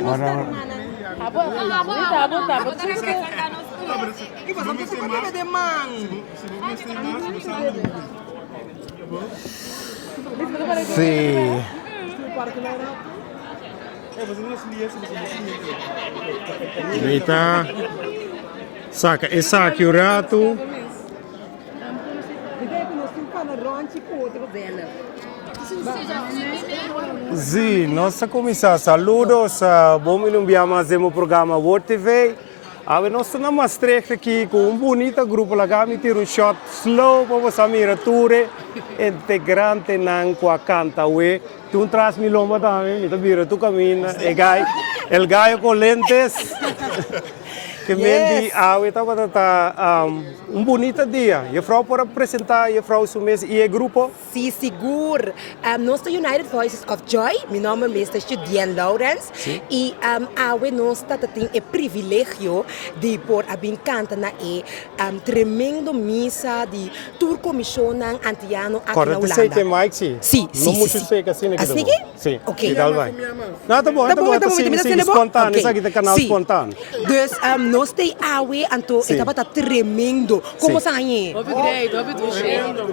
Ora- Sì. Vita. Saca, e saca o rato. Sì, nostra commissar, saludos. Bom me lembramos do programa World TV. Nós estamos estreia aqui com bonito grupo lá, me tiro shot slow para você mirar tudo. Integrante não com a canta, ué. Tu traz mi lomba também, me vira tu camina. El gallo com lentes. Que mendi estava bonito dia. E a frau para apresentar, e a frau sumês e o grupo? Sim, seguro. Nós da United Voices of Joy, meu nome é Mr. Diane Lawrence. Sim. E nós temos o privilégio de por abrir canta na tremendo missa de tour comissionan antiano aqui na Correto, Holanda. sei que Mike, sim. Sim, Não muito sei que assim aqui. Assim? Sim. Ok. E tal vai. Não, tá bom, sim, espontâneo, isso aqui é canal espontâneo. Dus nós temos então estava tremendo. Como sai?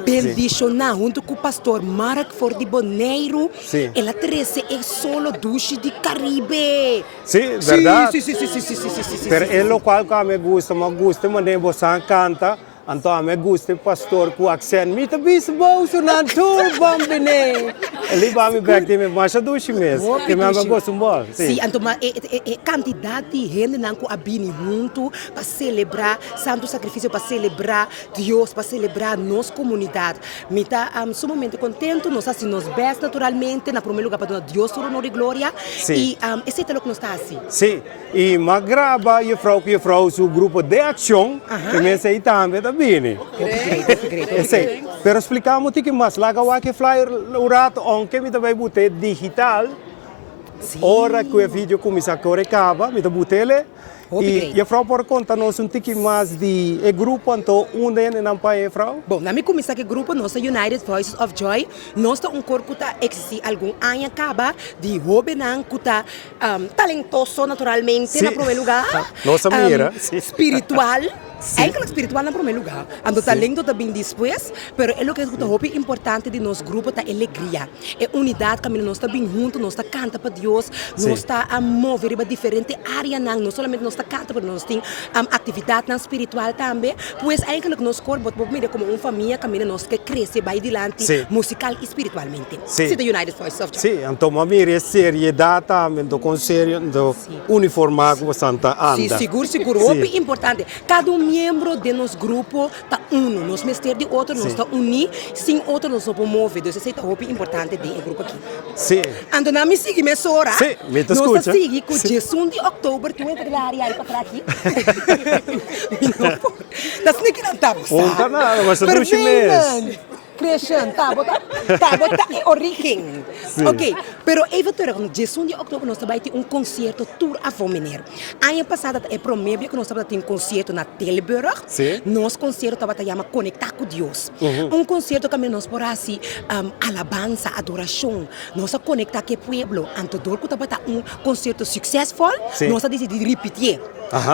Bendicionar junto com o pastor Mark for de Boneiro. Sim. Ela trouxe é solo duche de Caribe. Sim, verdade. Sim. Pero é local que me gusta, mas nem você canta. Então, me gusta o pastor com accent. Me também se bolso na tour, bambine. Ele vai me back de me marcha duche mesmo. Que me gosta bom. Sim, então quantidade de gente não com abini junto para celebrar santo sacrifício, para celebrar Deus, para celebrar nossa comunidade. Me está sumamente contente, nós assim nos best naturalmente, na primeiro lugar para dar Deus todo honor e glória. Sim. E esse é o que nós está assim. Sim, e mas grava e frau o grupo de ação, que me sei também tá bem. Great. Pero explicamos que mais lá que flyer o rato on que me também botei digital. Ora que o vídeo começa a correcava, me botei ele. E a frau por conta-nos tique mais de grupo então onde não pai frau? Bom, na minha comissão que grupo nós United Voices of Joy, nós tá corpo que existe algum ano acaba de Robenan que tá talentoso naturalmente na primeiro lugar. Nossa mira. Espiritual. É que espiritual na primeiro lugar. Ando talento também depois, pero é o que é importante de nosso grupo tá alegria. É unidade, que nós tá bem junto, nós tá canta para Deus, nós tá a mover para diferente área não somente nós tá canta, mas nós tem atividade na espiritual também. Pois é que nós corpo como uma família, que nós que cresce vai adiante musical e espiritualmente. Sim. The United Voices of Joy. Sim, então a minha seriedade também do conselho do uniformado bastante anda. Sim, seguro. O importante, cada membro de nosso grupo está uno, nós mestre de outro, nós está unir, sem outro nós não promove. Então, esse é o importante do grupo aqui. Sim. Então, não me siga, me sora. Sim, me te escuta. Nós escuta. com 18 de outubro, tu entra na área aí para trás aqui. Das nem que não está gostando. Não está nada, mas é do mês. Crescendo, tá bota é origem. Ok, pero eventualmente no 18 de outubro nós vai ter concerto tour a Vomener. Ano passado é promédio que nós estamos ter concerto na Tilburg. Nosso concerto estava chama Conectar com Deus. Concerto que nós por assim alabança, adoração. Nós conectar com o pueblo. Antodor que estava concerto successful, nós decidimos repetir.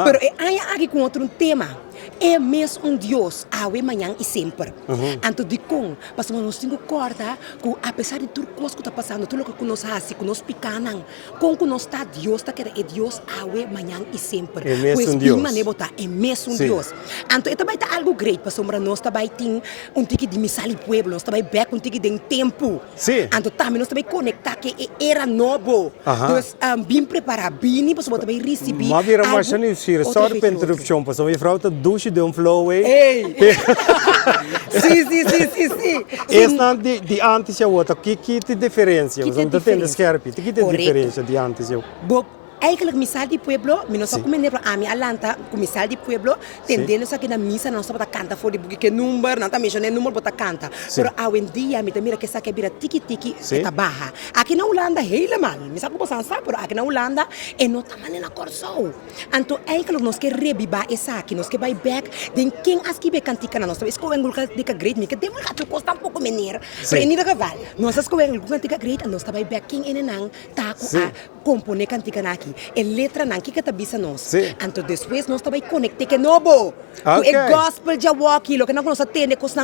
Pero é aqui com outro tema. É mesmo Deus, amanhã e sempre. Então, de com, nós temos corda, que apesar de tudo que está passando, tudo que nós fazemos, que nós picamos, com que nós está Deus, é Deus, amanhã e sempre. É mesmo Deus. É mesmo Deus. Então, é também algo grande, para nós também tem tique de missal e pueblo, nós também back tique de tempo. Então, também nós também conectar que era novo. Então, bem preparado, bem, para também receber. Mas vira mais só para interrupção, para a frauta duche de flow. Ei! Sim. Esta de antes e a outra, que tem diferença? Você não tem descarpe. Que tem diferença de antes e outra? Eigenlijk missal di pueblo, nós só comendo a minha alanta, com missal di pueblo, tendendo aqui na missa nós só para cantar for de porque que número, não tá mencionando número para canta. Pero hoje em dia me mira que sabe vira tiki está barra. Aqui na Holanda helemaal, me sabe como sabe, pero aqui na Holanda é não tá na corso. Então eigenlijk nós que rebiba essa aqui, nós que vai back, den quem as que be cantica na nossa, escola engolca de great me que deve lá tu costa um pouco menor. Pero em nada caval, nós escola engolca cantica great, nós tá vai back quem enenang tá com a compone cantica na aqui. a letra não que tabisa nós. Sim. Então depois nós também conecte que novo. Ok. O gospel já aqui, lo que nós atende, que nós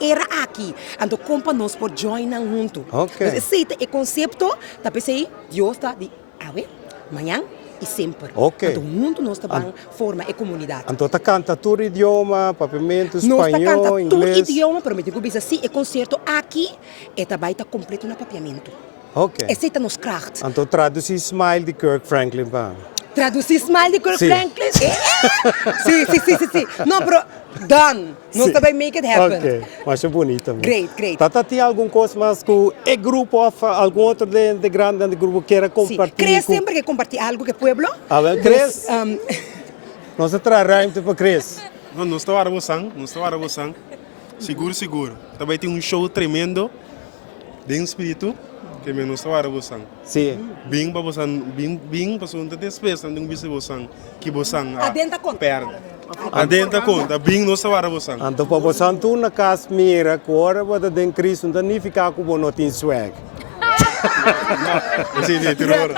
era aqui. Então compa nós por join junto. Ok. Então esse é o conceito, tá pensei, Deus está de ave, manhã e sempre. Ok. Então junto nós também forma a comunidade. Então, tá canta todo idioma, papamento, Nós espanhol, canta todo inglês. idioma, pero me digo, bisa, sim, o concerto aqui, e também está completo no papiamento. Ok. Esse é nos kracht. Então, traduz Smile de Kirk Franklin para. Traduzir Smile de Kirk Sim. Franklin? Sim. Não, pero done. Nós Sim. também make it happen. Ok, mas é bonito também. Great. Tata, tem alguma coisa mais que o grupo ou algum outro de grande de grupo queira Sim. compartilhar? Crees sempre que compartir algo que pueblo? A ver, crees? Nós, Nós traz para Cres. Não estou a você. Seguro. Também tem um show tremendo de espírito que me não estou a você. Sim. Bem para você, bem para você ter esperança de você que você Adenta conta. perde. Adenta conta, bem não estou a você. Então, para você tu na casa mira, que hora você tem Cristo, não nem ficar com o não tem swag. Sim, terror.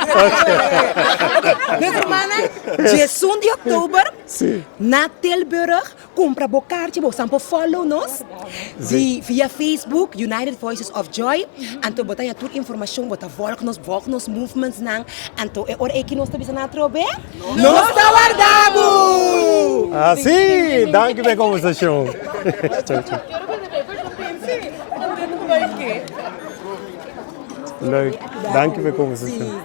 Deze mannen, 16 de oktober, Sim. na Tilburg, compra bokaartje, bo sampo follow nos, via Facebook, United Voices of Joy, anto botan ya toda informação, bota volg nos movements nang, anto e ora aqui nós também na trobe, nós guardamos! Ah, sim! Danke pela conversação. Tchau. Leuk. Dank je pela conversação.